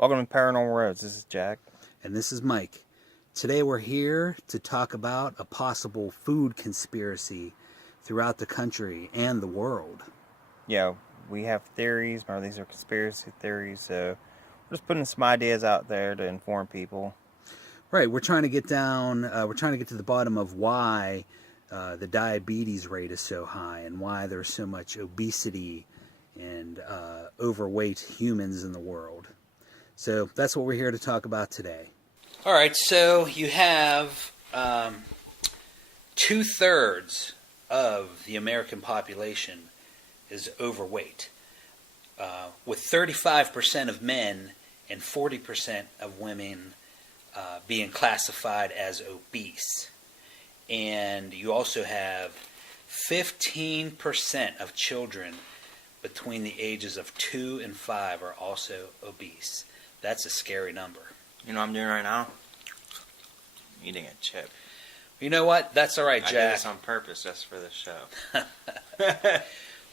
Welcome to Paranormal Roads. This is Jack. And this is Mike. Today we're here to talk about a possible food conspiracy throughout the country and the world. Yeah, we have theories. Remember, these are conspiracy theories, so we're just putting some ideas out there to inform people. Right, we're trying to get to the bottom of why the diabetes rate is so high and why there's so much obesity and overweight humans in the world. So that's what we're here to talk about today. All right, so you have 2/3 of the American population is overweight, with 35% of men and 40% of women being classified as obese. And you also have 15% of children between the ages of 2 and 5 are also obese. That's a scary number. You know what I'm doing right now? Eating a chip. You know what? That's all right, Jack. I did this on purpose just for this show.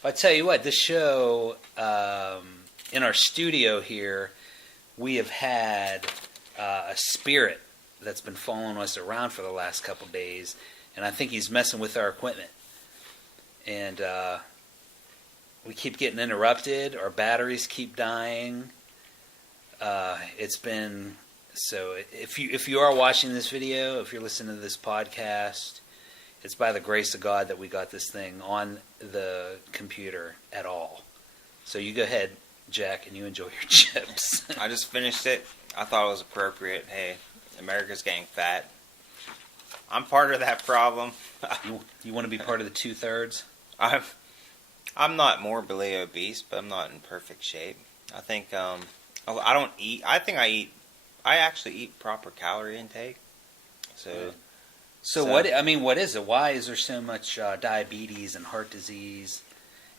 I tell you what, this show, in our studio here, we have had a spirit that's been following us around for the last couple days, and I think he's messing with our equipment. And we keep getting interrupted. Our batteries keep dying. It's been so. If you are watching this video, if you're listening to this podcast, it's by the grace of God that we got this thing on the computer at all. So you go ahead, Jack, and you enjoy your chips. I just finished it. I thought it was appropriate. Hey, America's getting fat. I'm part of that problem. You want to be part of the 2/3? I'm not morbidly obese, but I'm not in perfect shape. I think I don't eat. I actually eat proper calorie intake. So what is it? Why is there so much diabetes and heart disease?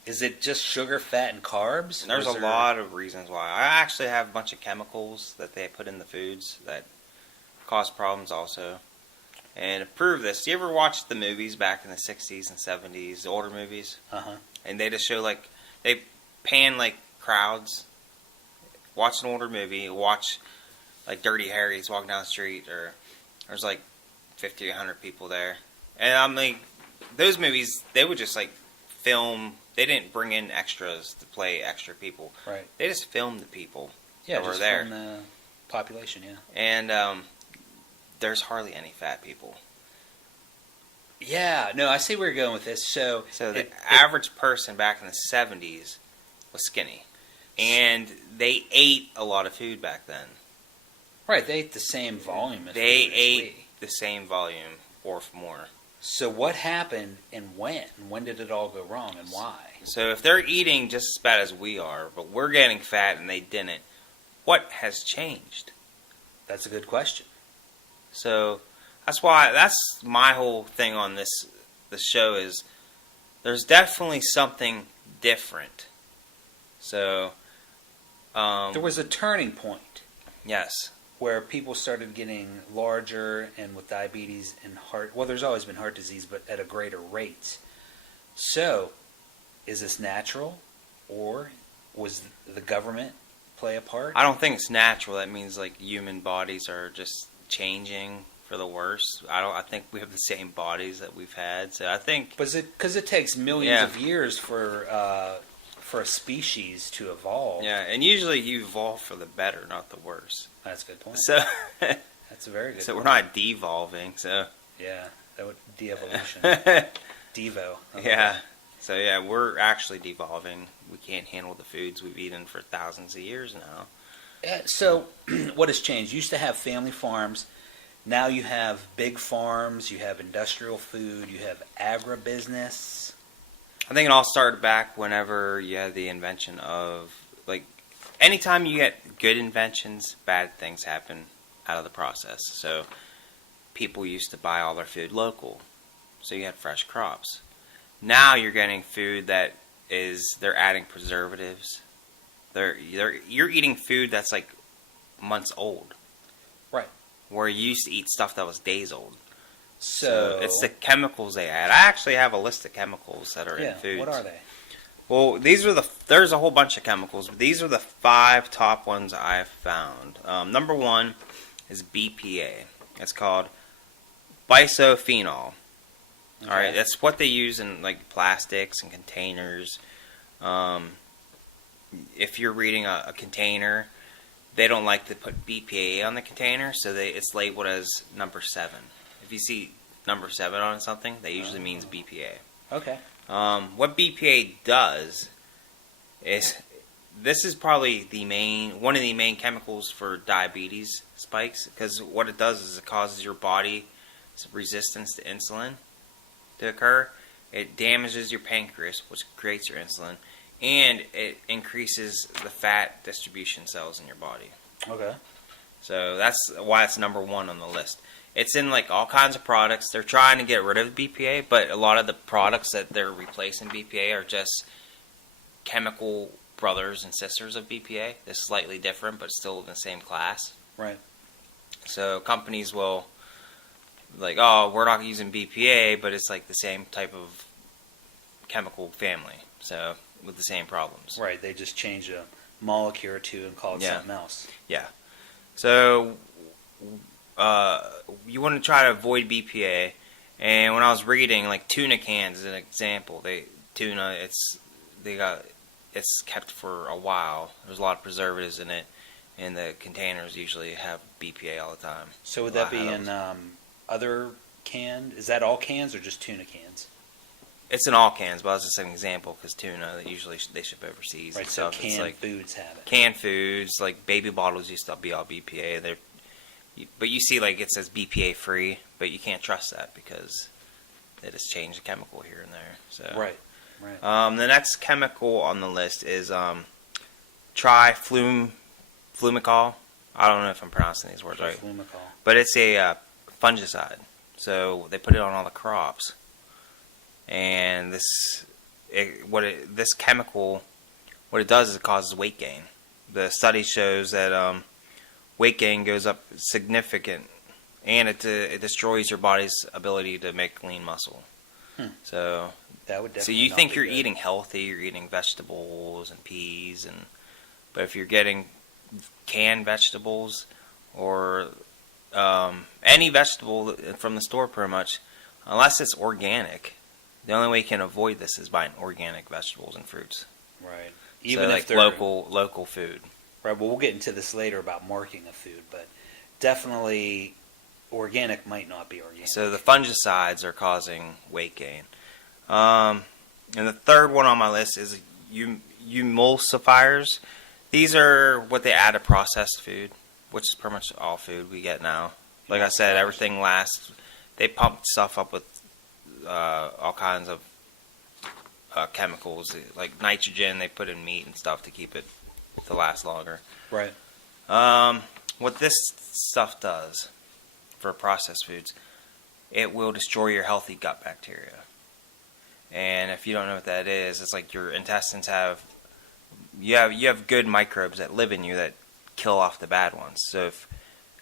Is it just sugar, fat, and carbs? There's a lot of reasons why. I actually have a bunch of chemicals that they put in the foods that cause problems also. And to prove this, do you ever watch the movies back in the 60s and 70s, the older movies? Uh-huh. And they just show, they pan, crowds. Watch an older movie, watch, Dirty Harry's walking down the street, or there's, 50 or 100 people there. And those movies, they would just, film. They didn't bring in extras to play extra people. Right. They just filmed the people that were there. From the population, yeah. And there's hardly any fat people. Yeah, no, I see where you're going with this. So the average person back in the 70s was skinny. And they ate a lot of food back then. Right, they ate the same volume. They ate the same volume or more. So what happened and when? When did it all go wrong and why? So if they're eating just as bad as we are, but we're getting fat and they didn't, what has changed? That's a good question. So that's my whole thing on the show is there's definitely something different. So there was a turning point. Yes. Where people started getting larger and with diabetes and heart... Well, there's always been heart disease, but at a greater rate. So, is this natural? Or was the government play a part? I don't think it's natural. That means, human bodies are just changing for the worse. I think we have the same bodies that we've had. So, I think... Because it takes millions of years for a species to evolve. Yeah, and usually you evolve for the better, not the worse. That's a good point. So that's a very good point. So we're not devolving, so... Yeah, that would... De-evolution. Devo. Yeah. So, yeah, we're actually devolving. We can't handle the foods we've eaten for thousands of years now. So, what has changed? You used to have family farms. Now you have big farms. You have industrial food. You have agribusiness. I think it all started back whenever you had the invention of, anytime you get good inventions, bad things happen out of the process. So people used to buy all their food local, so you had fresh crops. Now you're getting food that they're adding preservatives. You're eating food that's months old. Right. Where you used to eat stuff that was days old. So it's the chemicals they add. I actually have a list of chemicals that are in food. What are they? Well, there's a whole bunch of chemicals, but these are the 5 top ones I've found. Number 1 is BPA. It's called bisophenol. Okay. All right, that's what they use in like plastics and containers. If you're reading a container, they don't like to put BPA on the container, so it's labeled as number 7. If you see number 7 on something, that usually means BPA. Okay. What BPA does is, this is probably one of the main chemicals for diabetes spikes, because what it does is it causes your body's resistance to insulin to occur. It damages your pancreas, which creates your insulin, and it increases the fat distribution cells in your body. Okay. So that's why it's number 1 on the list. It's in like all kinds of products. They're trying to get rid of BPA, but a lot of the products that they're replacing BPA are just chemical brothers and sisters of BPA. They're slightly different, but still in the same class. Right. So companies will like, oh, we're not using BPA, but it's like the same type of chemical family. So with the same problems. Right. They just change a molecule or two and call it something else. Yeah. So you want to try to avoid BPA. And when I was reading, like tuna cans as an example, it's kept for a while. There's a lot of preservatives in it, and the containers usually have BPA all the time. So would that be in other cans? Is that all cans or just tuna cans? It's in all cans, but I was just an example because tuna usually they ship overseas. Right. And So stuff. canned foods have it. Canned foods, like baby bottles, used to be all BPA. But you see, like it says BPA free, but you can't trust that because they just change the chemical here and there. So Right. The next chemical on the list is triflumicol. I don't know if I'm pronouncing these words right, Triflumicol. but it's a fungicide. So they put it on all the crops, and this chemical, what it does is it causes weight gain. The study shows that weight gain goes up significant, and it destroys your body's ability to make lean muscle. So that would so definitely you not think be you're good. eating healthy, you're eating vegetables and peas, but if you're getting canned vegetables or any vegetable from the store, pretty much, unless it's organic, the only way you can avoid this is buying organic vegetables and fruits. Right. Even so, like local food. Right. Well, we'll get into this later about marking of food, but definitely organic might not be organic. So the fungicides are causing weight gain. And the third one on my list is emulsifiers. These are what they add to processed food, which is pretty much all food we get now. Like I said, everything lasts. They pump stuff up with all kinds of chemicals, like nitrogen. They put in meat and stuff to keep it to last longer. Right. What this stuff does for processed foods, it will destroy your healthy gut bacteria. And if you don't know what that is, it's like your intestines have good microbes that live in you that kill off the bad ones. So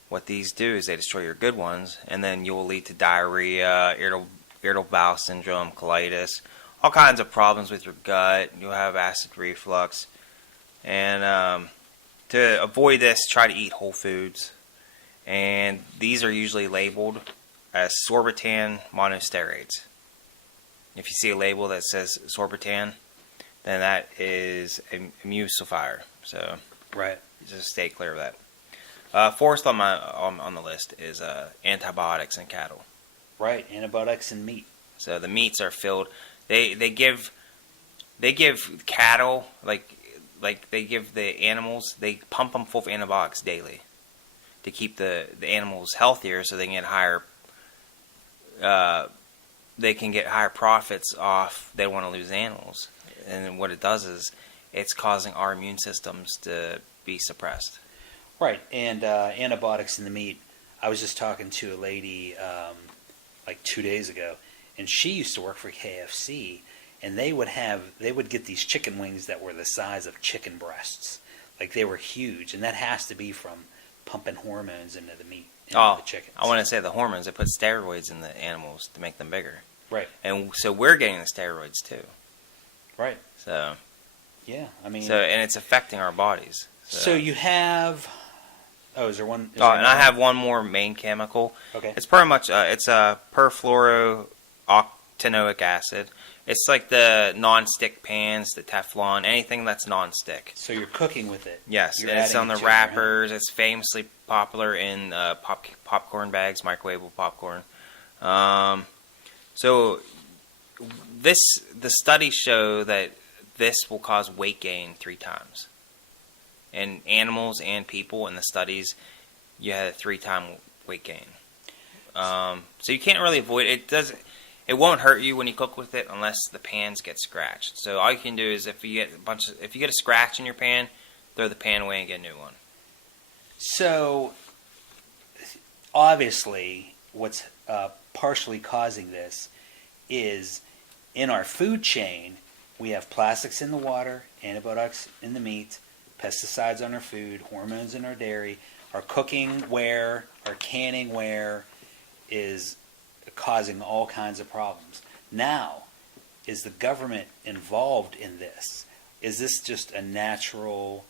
what these do is they destroy your good ones, and then you will lead to diarrhea, irritable bowel syndrome, colitis, all kinds of problems with your gut. You'll have acid reflux. And to avoid this, try to eat whole foods. And these are usually labeled as sorbitan monosteroids. If you see a label that says sorbitan, then that is a emulsifier. So right, just stay clear of that. Fourth on the list is antibiotics in cattle. Right, antibiotics in meat. So the meats are filled. They give cattle like they give the animals. They pump them full of antibiotics daily to keep the animals healthier, so they can get higher. They can get higher profits off. They don't want to lose animals, and what it does is it's causing our immune systems to be suppressed. Right, and antibiotics in the meat. I was just talking to a lady like 2 days ago, and she used to work for KFC, and they would get these chicken wings that were the size of chicken breasts, like they were huge, and that has to be from pumping hormones into the meat. The chickens. I want to say the hormones. They put steroids in the animals to make them bigger. Right. And so we're getting the steroids too. Right. So Yeah. I mean. and it's affecting our bodies. So you have. Oh, is there one? Oh, and I have one more main chemical. Okay. It's pretty much it's a perfluorooctanoic acid. It's like the non-stick pans, the Teflon, anything that's non-stick. So you're cooking with it. Yes, You're and it's adding on the it to your wrappers. It's famously popular in popcorn bags, microwavable popcorn. So the studies show that this will cause weight gain 3 times. In animals and people, in the studies, you had a 3-time weight gain. So you can't really avoid it. It won't hurt you when you cook with it unless the pans get scratched. So all you can do is if you get a scratch in your pan, throw the pan away and get a new one. So obviously, what's partially causing this is in our food chain, we have plastics in the water, antibiotics in the meat, pesticides on our food, hormones in our dairy. Our cooking ware, our canning ware is causing all kinds of problems. Now, is the government involved in this? Is this just a natural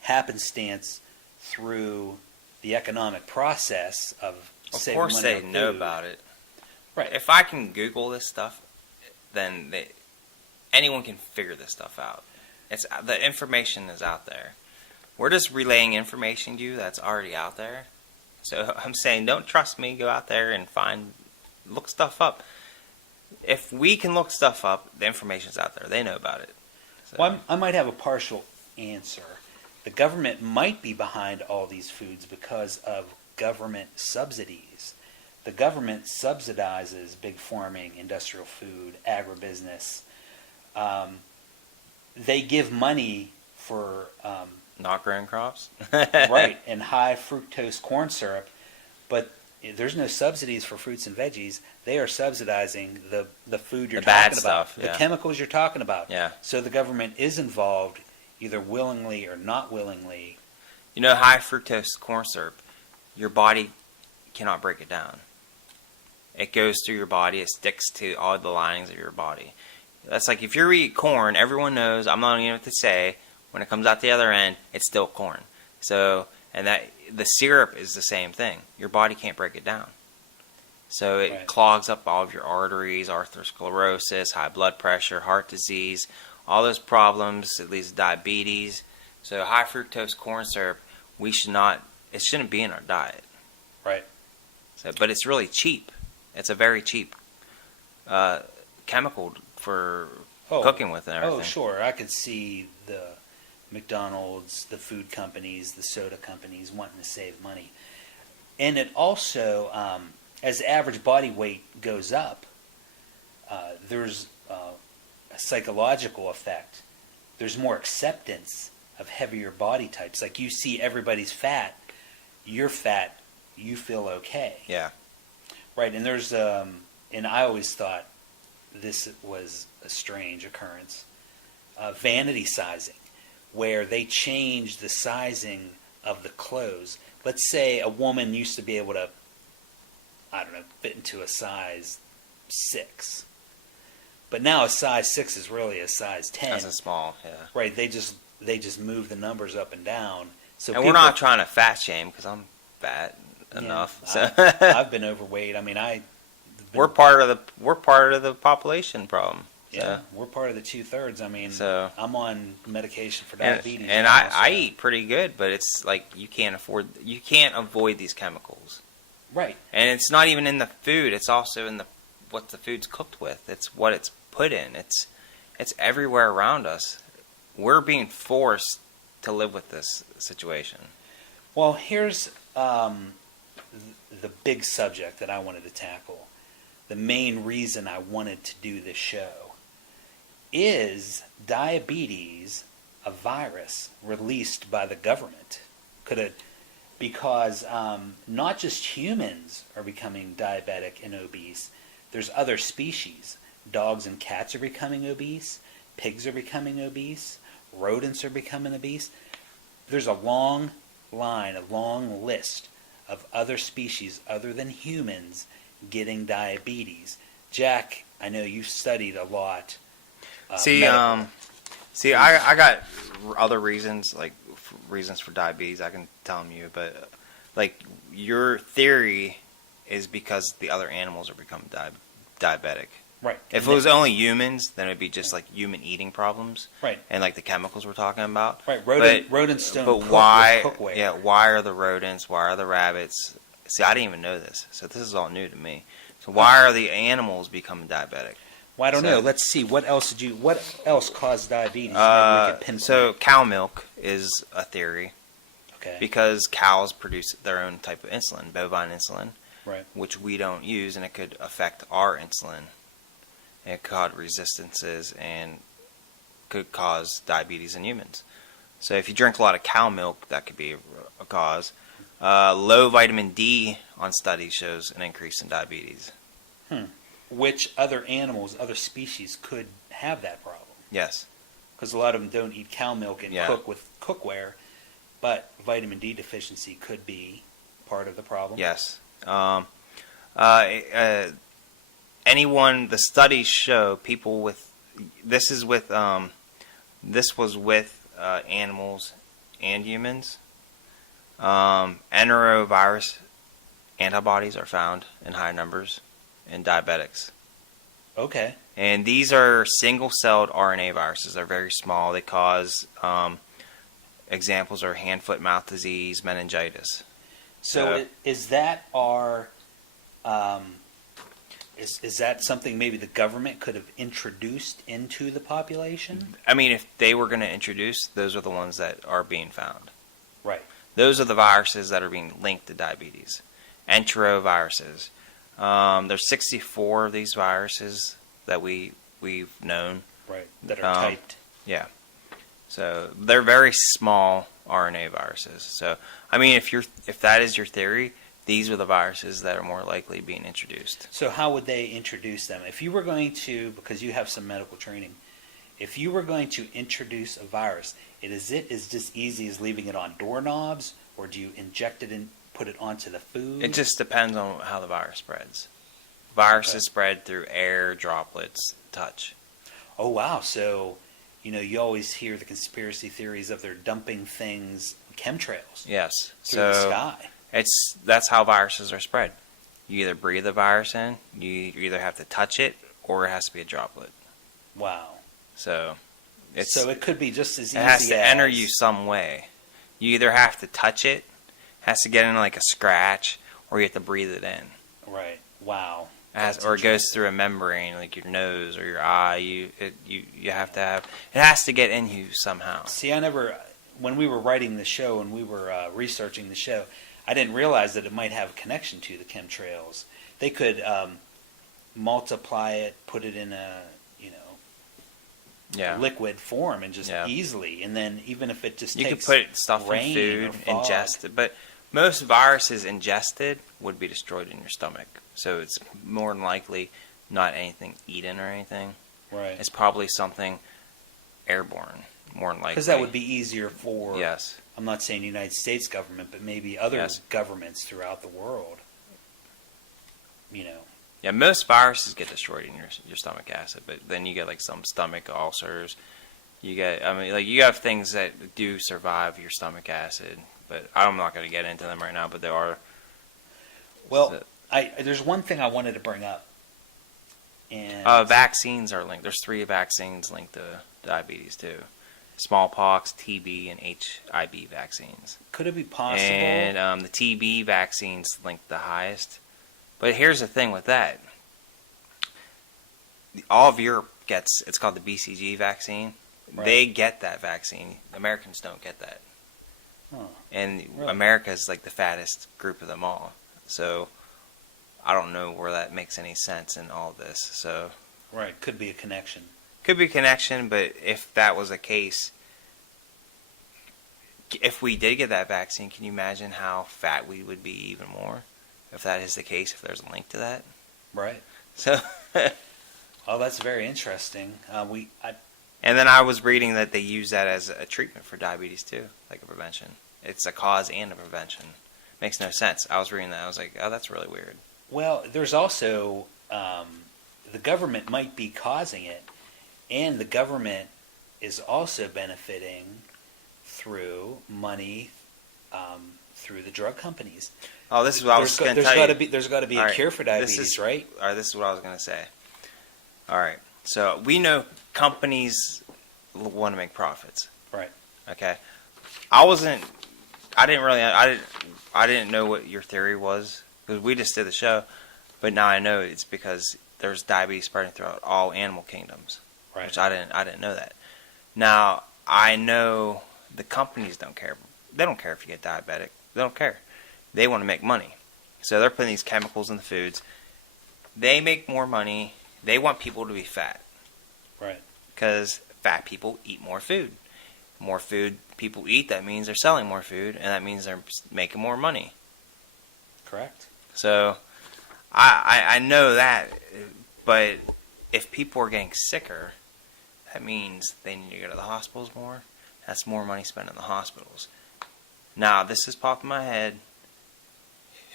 happenstance through the economic process of saving money Of course they on know food? about it. Right. If I can Google this stuff, then anyone can figure this stuff out. The information is out there. We're just relaying information to you that's already out there. So I'm saying, don't trust me. Go out there and look stuff up. If we can look stuff up, the information's out there. They know about it. So. Well, I might have a partial answer. The government might be behind all these foods because of government subsidies. The government subsidizes big farming, industrial food, agribusiness. They give money for Not growing crops? right, and high fructose corn syrup, but there's no subsidies for fruits and veggies. They are subsidizing the food you're The bad talking about, stuff, yeah. the chemicals you're talking about. Yeah. So the government is involved, either willingly or not willingly. You know, high fructose corn syrup, your body cannot break it down. It goes through your body. It sticks to all the linings of your body. That's like if you eat corn, everyone knows, I'm not even what to say, when it comes out the other end, it's still corn. So, and that the syrup is the same thing. Your body can't break it down. So it Right. clogs up all of your arteries, atherosclerosis, high blood pressure, heart disease, all those problems. It leads to diabetes. So high fructose corn syrup, it shouldn't be in our diet. Right. So, but it's really cheap. It's a very cheap chemical for cooking with and everything. Oh, sure. I could see the McDonald's, the food companies, the soda companies wanting to save money. And it also, as the average body weight goes up, there's a psychological effect. There's more acceptance of heavier body types. Like you see everybody's fat, you're fat, you feel okay. Yeah. Right, and there's, and I always thought this was a strange occurrence, vanity sizing, where they change the sizing of the clothes. Let's say a woman used to be able to, I don't know, fit into a size 6. But now a size 6 is really a size 10. That's a small, yeah. Right, they just move the numbers up and down. So And we're not trying to fat shame because I'm fat enough. So I've been overweight. I mean, we're part of the population problem. Yeah, So. we're part of the 2/3. I mean, So. I'm on medication for And, diabetes. and now, I so- eat pretty good, but it's like you can't avoid these chemicals. Right. And it's not even in the food; it's also in what the food's cooked with. It's what it's put in. It's everywhere around us. We're being forced to live with this situation. Well, here's the big subject that I wanted to tackle. The main reason I wanted to do this show is diabetes a virus released by the government? Because not just humans are becoming diabetic and obese. There's other species. Dogs and cats are becoming obese. Pigs are becoming obese. Rodents are becoming obese. There's a long line, a long list of other species other than humans getting diabetes. Jack, I know you've studied a lot medical. I got other reasons, like reasons for diabetes. I can tell them you, but like your theory is because the other animals are becoming diabetic. Right. If it was only humans, then it'd be just like human eating problems. Right. And like the chemicals we're talking about. Right. Rodents don't But cook why? with cookware. Yeah. Why are the rodents? Why are the rabbits? See, I didn't even know this, so this is all new to me. So why are the animals becoming diabetic? Well, I don't know. Let's see. What else caused diabetes? Maybe we could pinpoint. So cow milk is a theory. Okay. Because cows produce their own type of insulin, bovine insulin, Right. which we don't use, and it could affect our insulin. It could cause resistances and could cause diabetes in humans. So if you drink a lot of cow milk, that could be a cause. Low vitamin D on studies shows an increase in diabetes. Which other animals, other species could have that problem? Yes. Because a lot of them don't eat cow milk and Yeah. cook with cookware, but vitamin D deficiency could be part of the problem. Yes. The studies show people with, this was with animals and humans. Enterovirus antibodies are found in high numbers in diabetics. Okay. And these are single-celled RNA viruses. They're very small. They cause, examples are hand, foot, mouth disease, meningitis. So is that our, is that something maybe the government could have introduced into the population? I mean, if they were going to introduce, those are the ones that are being found. Right. Those are the viruses that are being linked to diabetes. Enteroviruses. There's 64 of these viruses that we've known. Right. That are typed. Yeah. So they're very small RNA viruses. So I mean, if that is your theory, these are the viruses that are more likely being introduced. So how would they introduce them? If you were going to, because you have some medical training, if you were going to introduce a virus, is it just easy as leaving it on doorknobs, or do you inject it and put it onto the food? It just depends on how the virus spreads. Viruses spread through air, droplets, touch. Oh, wow. So, you always hear the conspiracy theories of they're dumping things, chemtrails, Yes. through the sky. That's how viruses are spread. You either breathe the virus in, you either have to touch it, or it has to be a droplet. Wow. So it could be just as easy it has to enter as- you some way. You either have to touch it, has to get in like a scratch, or you have to breathe it in. Right. Wow. Or it goes through a membrane, like your nose or your eye. You have to have it has to get in you somehow. See, when we were writing the show and we were researching the show, I didn't realize that it might have a connection to the chemtrails. They could multiply it, put it in a liquid form, and just easily. And then even if it just you takes could put stuff in rain food, or fog, ingest it, but most viruses ingested would be destroyed in your stomach. So it's more than likely not anything eaten or anything. right? It's probably something airborne, more than likely. Because that would be easier for. Yes. I'm not saying the United States government, but maybe other governments throughout the world. Yeah, most viruses get destroyed in your stomach acid, but then you get like some stomach ulcers. You have things that do survive your stomach acid, but I'm not going to get into them right now. But there are. Well, there's one thing I wanted to bring up, and vaccines are linked. There's 3 vaccines linked to diabetes too: smallpox, TB, and HIV vaccines. Could it be possible? And the TB vaccines linked the highest. But here's the thing with that. All of Europe gets, it's called the BCG vaccine. Right. They get that vaccine. Americans don't get that. Oh, And really? America is like the fattest group of them all. So I don't know where that makes any sense in all this. So right, could be a connection. could be a connection, but if that was the case, if we did get that vaccine, can you imagine how fat we would be even more? If that is the case, if there's a link to that. Right. So, Oh, that's very interesting. and then I was reading that they use that as a treatment for diabetes too, like a prevention. It's a cause and a prevention. Makes no sense. I was reading that. I was like, oh, that's really weird. Well, there's also the government might be causing it, And the government is also benefiting through money through the drug companies. Oh, this is what I was going to tell you. There's got to be All a right, cure for diabetes, right? All right, this is what I was going to say. All right, so we know companies want to make profits. Right. Okay. I didn't know what your theory was because we just did the show, but now I know it's because there's diabetes spreading throughout all animal kingdoms, Right. which I didn't know that. Now I know the companies don't care. They don't care if you get diabetic. They don't care. They want to make money, so they're putting these chemicals in the foods. They make more money. They want people to be fat. Right. Because fat people eat more food. More food people eat, that means they're selling more food, and that means they're making more money. Correct. So, I know that, but if people are getting sicker, that means they need to go to the hospitals more. That's more money spent in the hospitals. Now, this has popped in my head.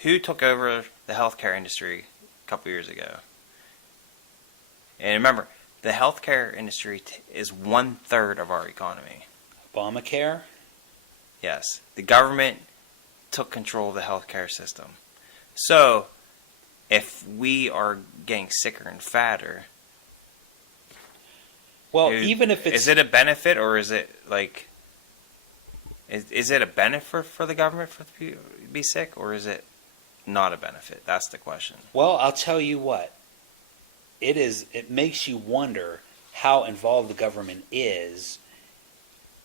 Who took over the healthcare industry a couple years ago? And remember, the healthcare industry is 1/3 of our economy. Obamacare? Yes. The government took control of the healthcare system. So, if we are getting sicker and fatter, Well, even if it's... Is it a benefit or is it like... Is it a benefit for the government for the people to be sick or is it not a benefit? That's the question. Well, I'll tell you what. It makes you wonder how involved the government is.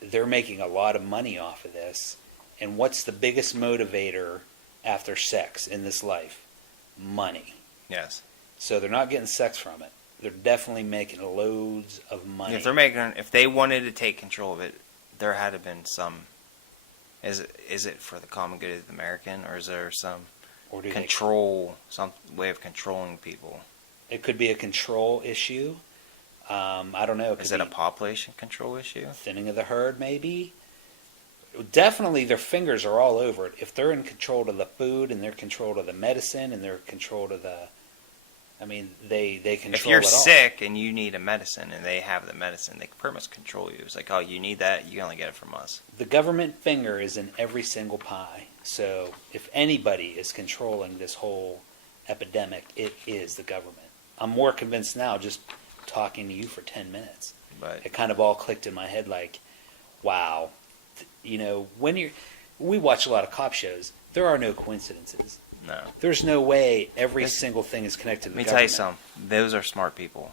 They're making a lot of money off of this. And what's the biggest motivator after sex in this life? Money. Yes. So they're not getting sex from it. They're definitely making loads of money. If they wanted to take control of it, there had to have been some. Is it for the common good of the American, or is there some some way of controlling people? It could be a control issue. I don't know. Is it a population control issue? Thinning of the herd, maybe. Definitely, their fingers are all over it. If they're in control of the food and they're in control of the medicine and they're in control of the, they control. If you're it all. sick and you need a medicine and they have the medicine, they pretty much control you. It's like, oh, you need that, you can only get it from us. The government finger is in every single pie. So if anybody is controlling this whole epidemic, it is the government. I'm more convinced now just talking to you for 10 minutes. But It kind of all clicked in my head like, wow. We watch a lot of cop shows. There are no coincidences. no. There's no way every single thing is connected to the Let me government. tell you something. Those are smart people.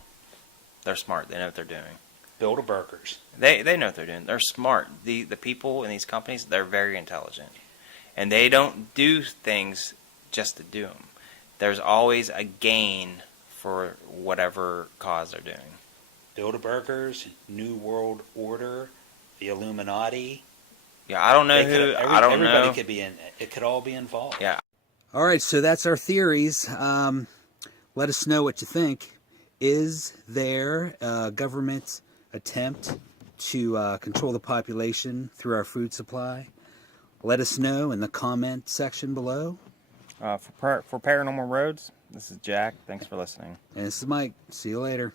They're smart. They know what they're doing. Bilderbergers. They know what they're doing. They're smart. The people in these companies, they're very intelligent. And they don't do things just to do them. There's always a gain for whatever cause they're doing. Bilderbergers, New World Order, the Illuminati. Yeah, I don't know I don't know. Everybody could be in it. It could all be involved. Yeah. All right, so that's our theories. Let us know what you think. Is there a government attempt to control the population through our food supply? Let us know in the comment section below. For Paranormal Roads, this is Jack. Thanks for listening. And this is Mike. See you later.